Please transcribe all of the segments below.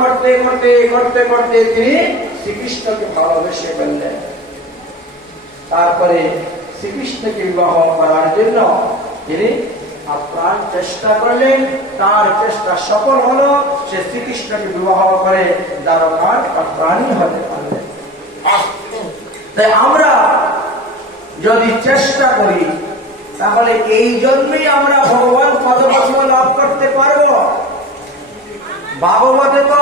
করতে করতে করতে করতে তিনি শ্রীকৃষ্ণকে ভালোবেসে ফেললেন। তারপরে শ্রীকৃষ্ণকে বিবাহ করার জন্য তিনি আপ্রাণ চেষ্টা করলেন। তার চেষ্টা সফল হলো, সে শ্রীকৃষ্ণকে বিবাহ করে দ্বারকার প্রাণী হতে পারলেন। তাই আমরা যদি চেষ্টা করি, তাহলে এই জন্যই আমরা ভগবান পদপদ্ম লাভ করতে পারব। ভাগবতে তো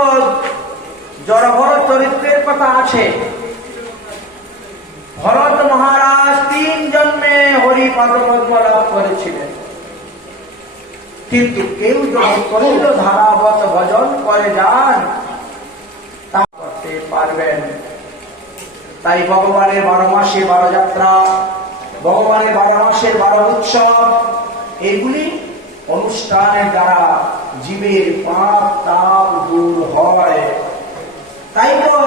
জড়ভর চরিত্রের কথা আছে। ভরত মহারাজ তিন জন্মে হরি পদপদ্ম লাভ করেছিলেন। কিন্তু কেউ যখন করিল ধারাবত ভজন করে যান তা করতে পারবেন। তাই ভগবানের বারো মাসে বারো যাত্রা ভগবানের বারো মাসের বারো উৎসব, এগুলি অনুষ্ঠানের দ্বারা জীবের পাপ, তাপ দূর হয়, তাই তো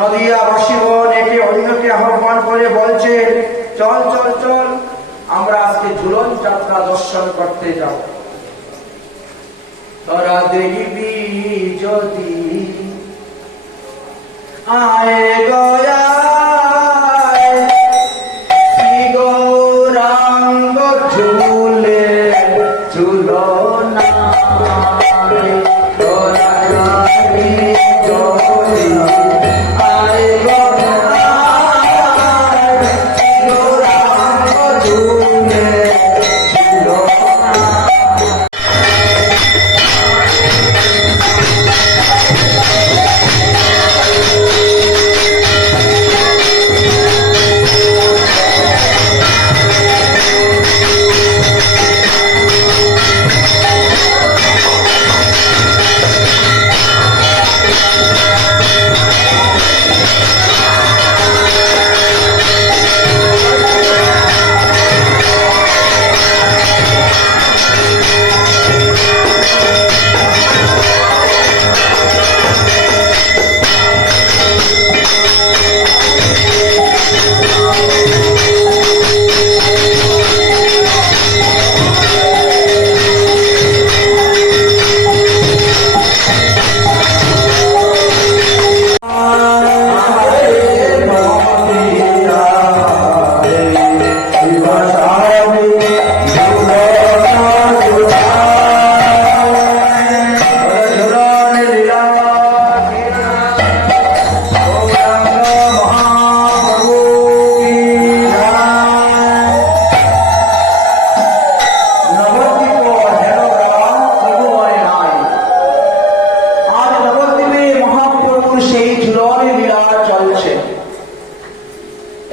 নদিয়া বাসীগণ একে আহ্বান করে বলছে, চল চল চল, আমরা আজকে ঝুলন যাত্রা দর্শন করতে যাব। তোরা দেখবি যদি আয়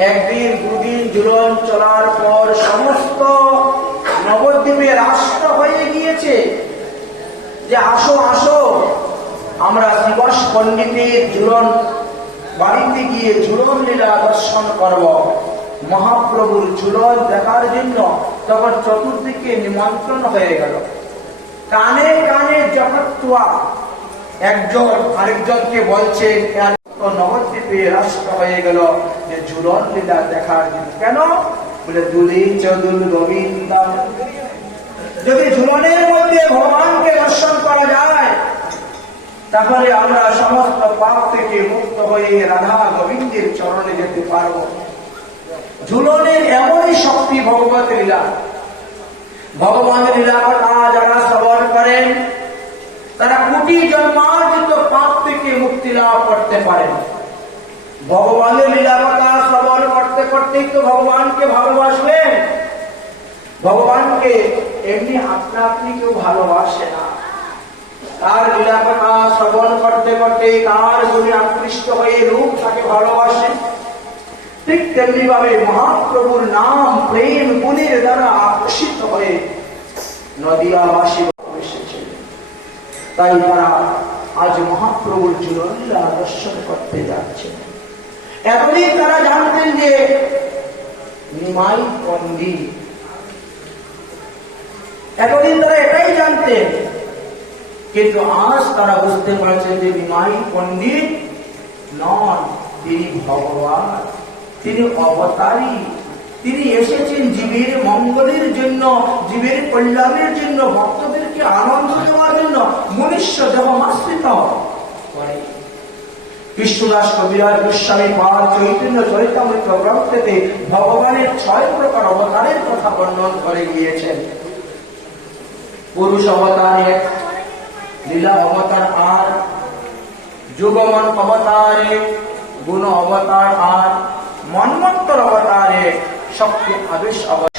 একদিন, দুদিন ঝুলন চলার পর সমস্ত নবদ্বীপে রাষ্ট্র হয়ে গিয়েছে যে আসো আসো, আমরা দিবস পণ্ডিতের ঝুলন, বাড়িতে গিয়ে ঝুলন লীলা দর্শন করব। মহাপ্রভুর ঝুলন দেখার জন্য তখন চতুর্দিকে নিমন্ত্রণ হয়ে গেল। কানে কানে জগৎতুয়া একজন আরেকজনকে বলছেন, এত হয়ে গেল যে ঝুলন লীলা দেখার কেন? বলে, দুলি চদুল গোবিন্দ। যদি ঝুলনের মধ্যে ভগবানকে দর্শন করা যায়, তাহলে আমরা সমস্ত পাপ থেকে মুক্ত হয়ে রাধা গোবিন্দের চরণে যেতে পারব। ঝুলনের এমনই শক্তি ভগবত লীলা। ভগবানের লীলা কথা যারা শ্রবণ করেন, তারা কোটি জন্মার্জিত পাপ থেকে মুক্তি লাভ করতে পারেন। ভগবানের লীলা কথা শ্রবণ করতে করতেই তো ভগবানকে ভালোবাসবেন। ভগবানকে এমনি আপনা আপনি কেউ ভালোবাসে না। তার লীলা কথা শ্রবণ করতে করতে তার গুণে আকৃষ্ট হয়ে রূপ তাকে ভালোবাসে, ঠিক তেমনি ভাবে মহাপ্রভুর নাম, প্রেম, গুণের দ্বারা আকর্ষিত হয়ে নদিয়াবাসী এসেছিলেন তাই তারা আজ মহাপ্রভুর জুললীলা দর্শন করতে যাচ্ছেন এখনই তারা জানতেন যে নিমাই পন্ডিত এতদিন তারা এটাই জানতেন। কিন্তু আজ তারা বুঝতে পারছেন যে নিমাই পণ্ডিত নন, তিনি ভগবান। তিনি অবতারী। তিনি এসেছেন জীবের মঙ্গলের জন্য, জীবের কল্যাণের জন্য, ভক্তদেরকে আনন্দ দেওয়ার জন্য, মনুষ্য দেহ আশ্রিত করে কৃষ্ণদাস কবিরাজ গোস্বামী পাল চৈতন্য চরিতামৃত গ্রন্থেতে ভগবানের ছয় প্রকার অবতারের কথা বর্ণন করে গিয়েছেন। পুরুষ অবতার লীলা অবতার আর যুগমন অবতারে গুণ অবতার আর, মন্মন্তর অবতারে শক্তি আবেশ অবতার।